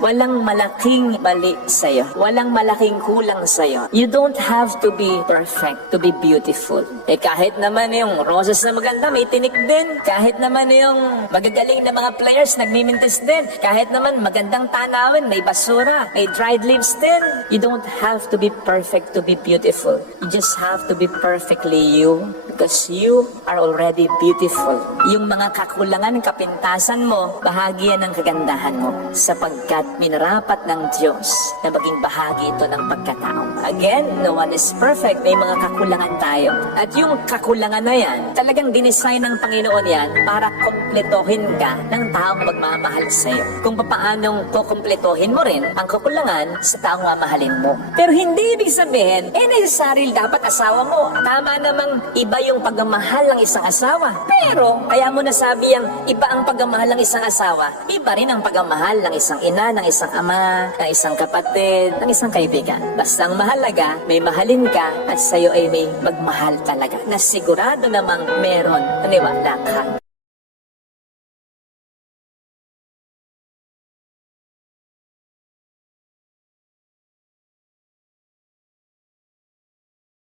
Walang malaking mali sa'yo. Walang malaking kulang sa'yo. You don't have to be perfect to be beautiful. Kahit naman yung roses na maganda, may tinik din. Kahit naman yung magagaling na mga players, nagmimintis din. Kahit naman magandang tanawin, may basura, may dried leaves din. You don't have to be perfect to be beautiful. You just have to be perfectly you because you are already beautiful. Yung mga kakulangan, kapintasan mo, bahagi yan ng kagandahan mo sapagkat minarapat ng Diyos na maging bahagi ito ng pagkatao. Again, no one is perfect. May mga kakulangan tayo. At yung kakulangan na yan, talagang dinesign ng Panginoon yan para kumpletohin ka ng taong magmamahal sa'yo. Kung paanong kukumpletohin mo rin ang kakulangan sa taong mamahalin mo. Pero hindi ibig sabihin, necessary dapat asawa mo. Tama namang iba yung pagmamahal ng isang asawa. Pero, kaya mo nasabi ang iba ang pagmamahal ng isang asawa, iba rin ang pagmamahal ng isang ina, ng isang ama, ng isang kapatid, ng isang kaibigan. Basta ang mahalaga, may mahalin ka at sa'yo ay may magmahal talaga na sigurado namang meron, naniwala ka.